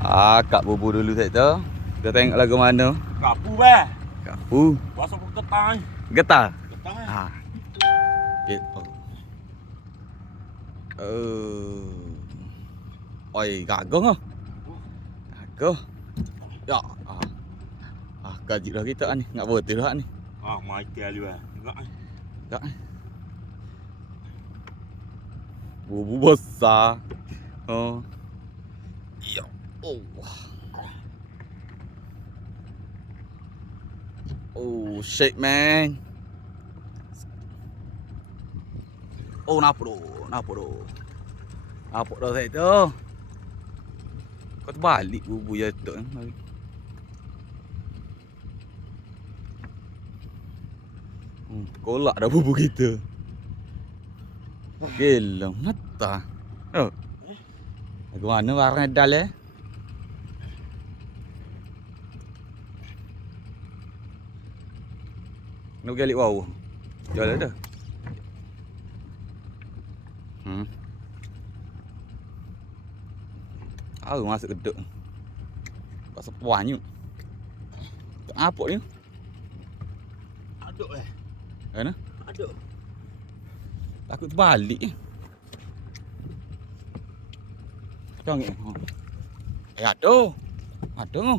Kak bubu dulu set tu. Kita tengok lagu mana. Kapu beh. Kapu. Kuasa pun getah. Getah. Getah. Ha. Gitu. Oi, gagong ah. Gagong. Ya. Gaji dah kita ni. Nak betul dah ni. Michael juga. Enggak. Tak. Bubu besar. Oh. Ya. Oh. Oh, shit man. Oh, nampak tu. Nampak tu saya tu. Kau terbalik bubu je tu. Kolak dah bubu kita. Gila, mata. Oh. Lagu mana warna dal eh? Nak galik wow. Jual ada. Masuk geduk. Kau sepuanyu. Apa ni? Aduk Mana? Aduk. Takut terbalik. Cong. Aduh. Aduh.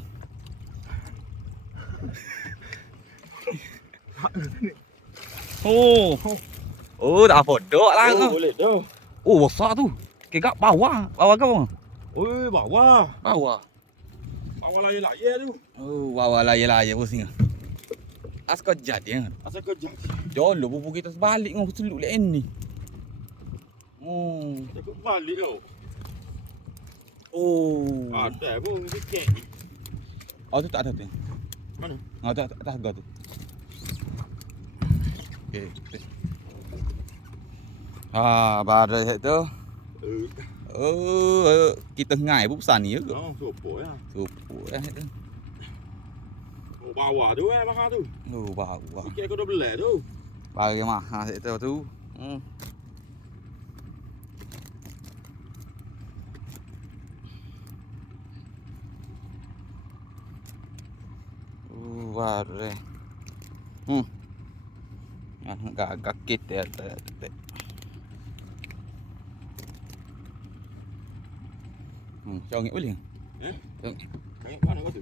Oh, dah podok lah. Boleh dah. Oh, besar tu. Kegak bawah. Bawah kau. Oi, bawah. Bawah. Bawah layar-layar tu. Oh, bawah layar-layar pusing. Kau jadi. Asal kau jadi. Jolo bubu kita sebalik ngau seluk lain ni. Takut balik tau. Ada pun sikit. Tu tak ada tu. Mana? Tak harga tu. Okey. Baru tu. Kita ngai pun pesan ni ke? Sopok ya. Sopok tu. Bawah tu mahal tu. Bawah. Sikit kau dah belak tu. Bagi mahal tu. Baru agak kita ada. Congik boleh? Congik mana kau tu?